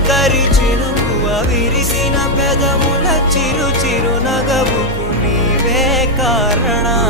తొలకరి చినుకువ విరిసిన పెదముల చిరు చిరు నగవుకు నీవే కారణం.